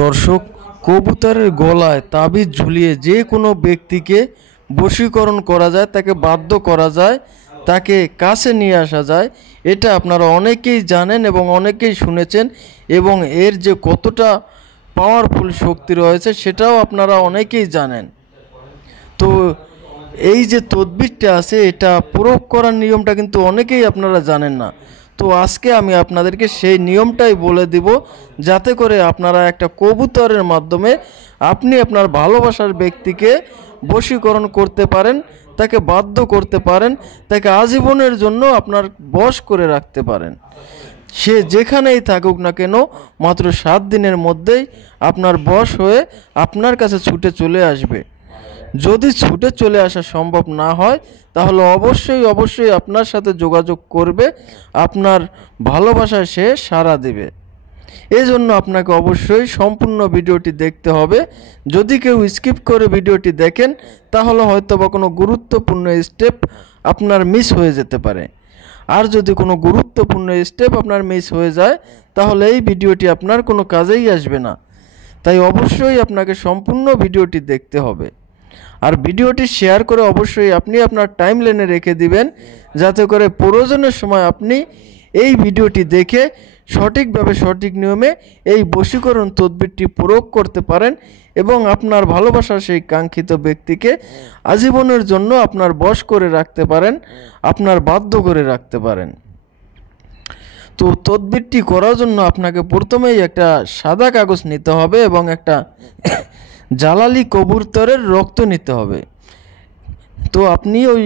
দর্শক, কবুতরের গলায় তাবিজ ঝুলিয়ে যে কোনো ব্যক্তিকে বশীকরণ করা যায়, তাকে বাধ্য করা যায়, তাকে কাছে নিয়ে আসা যায়। এটা আপনারা অনেকেই জানেন এবং অনেকেই শুনেছেন, এবং এর যে কতটা পাওয়ারফুল শক্তি রয়েছে সেটাও আপনারা অনেকেই জানেন। তো এই যে তদবিরটা আছে, এটা প্রয়োগ করার নিয়মটা কিন্তু অনেকেই আপনারা জানেন না। তো আজকে আমি আপনাদেরকে সেই নিয়মটাই বলে দিব, যাতে করে আপনারা একটা কবুতরের মাধ্যমে আপনি আপনার ভালোবাসার ব্যক্তিকে বশীকরণ করতে পারেন, তাকে বাধ্য করতে পারেন, তাকে আজীবনের জন্য আপনার বশ করে রাখতে পারেন। সে যেখানেই থাকুক না কেন, মাত্র 7 দিনের মধ্যেই আপনার বশ হয়ে আপনার কাছে ছুটে চলে আসবে। যদি ছুটে চলে আসা সম্ভব না হয়, তাহলে অবশ্যই আপনার সাথে যোগাযোগ করবে, আপনার ভালোবাসায় সে সাড়া দেবে। এই জন্য আপনাকে অবশ্যই সম্পূর্ণ ভিডিওটি দেখতে হবে। যদি কেউ স্কিপ করে ভিডিওটি দেখেন, তাহলে হয়তো বা কোনো গুরুত্বপূর্ণ স্টেপ আপনার মিস হয়ে যেতে পারে। আর যদি কোনো গুরুত্বপূর্ণ স্টেপ আপনার মিস হয়ে যায়, তাহলে এই ভিডিওটি আপনার কোনো কাজেই আসবে না। তাই অবশ্যই আপনাকে সম্পূর্ণ ভিডিওটি দেখতে হবে। আর ভিডিওটি শেয়ার করে অবশ্যই আপনি আপনার টাইমলাইনে রেখে দিবেন, যাতে করে প্রয়োজনের সময় আপনি এই ভিডিওটি দেখে সঠিকভাবে সঠিক নিয়মে এই বশীকরণ তদবিরটি প্রয়োগ করতে পারেন এবং আপনার ভালোবাসার সেই কাঙ্ক্ষিত ব্যক্তিকে আজীবনের জন্য আপনার বশ করে রাখতে পারেন, আপনার বাধ্য করে রাখতে পারেন। তো তদবিরটি করার জন্য আপনাকে প্রথমেই একটা সাদা কাগজ নিতে হবে এবং একটা জালালি কবুতরের রক্ত নিতে হবে। তো আপনি ওই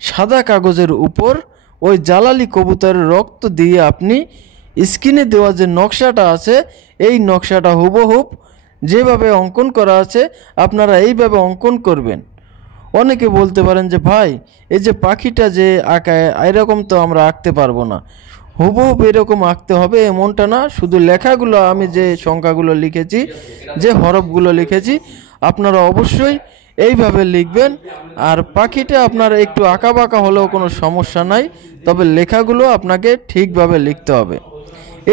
সাদা কাগজের উপর ওই জালালি কবুতরের রক্ত দিয়ে আপনি স্ক্রিনে দেওয়া যে নকশাটা আছে, এই নকশাটা হুবহুব যেভাবে অঙ্কন করা আছে আপনারা এইভাবে অঙ্কন করবেন। অনেকে বলতে পারেন যে ভাই, এই যে পাখিটা যে আঁকায় এরকম তো আমরা আঁকতে পারবো না। হুবহুব এরকম আঁকতে হবে এমনটা না, শুধু লেখাগুলো, আমি যে সংখ্যাগুলো লিখেছি, যে হরফগুলো লিখেছি, আপনারা অবশ্যই এইভাবে লিখবেন। আর পাখিটা আপনার একটু আঁকা বাঁকা হলেও কোনো সমস্যা নাই, তবে লেখাগুলো আপনাকে ঠিকভাবে লিখতে হবে।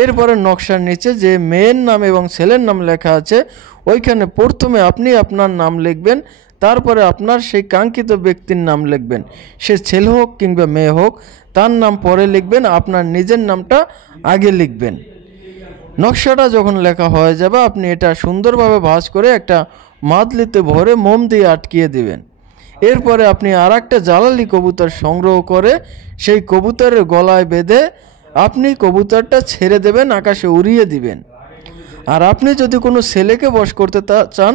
এরপরে নকশার নিচে যে মেয়ের নাম এবং ছেলের নাম লেখা আছে, ওইখানে প্রথমে আপনি আপনার নাম লিখবেন, তারপরে আপনার সেই কাঙ্ক্ষিত ব্যক্তির নাম লিখবেন। সে ছেলে হোক কিংবা মেয়ে হোক, তার নাম পরে লিখবেন, আপনার নিজের নামটা আগে লিখবেন। নকশাটা যখন লেখা হয়ে যাবে, আপনি এটা সুন্দরভাবে ভাঁজ করে একটা মাদলিতে ভরে মোম দিয়ে আটকিয়ে দিবেন। এরপরে আপনি আর একটা জালালি কবুতর সংগ্রহ করে সেই কবুতরের গলায় বেঁধে আপনি কবুতরটা ছেড়ে দেবেন, আকাশে উড়িয়ে দিবেন। আর আপনি যদি কোনো ছেলেকে বশ করতে চান,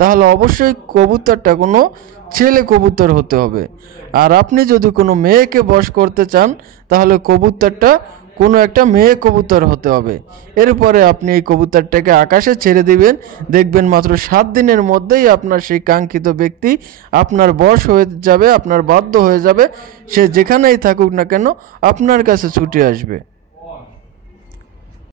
তাহলে অবশ্যই কবুতরটা কোনো ছেলে কবুতর হতে হবে। আর আপনি যদি কোনো মেয়েকে বশ করতে চান, তাহলে কবুতরটা কোনো একটা মেয়ে কবুতর হতে হবে। এরপরে আপনি এই কবুতরটাকে আকাশে ছেড়ে দিবেন, দেখবেন মাত্র 7 দিনের মধ্যেই আপনার সেই কাঙ্ক্ষিত ব্যক্তি আপনার বশ হয়ে যাবে, আপনার বাধ্য হয়ে যাবে। সে যেখানেই থাকুক না কেন আপনার কাছে ছুটে আসবে।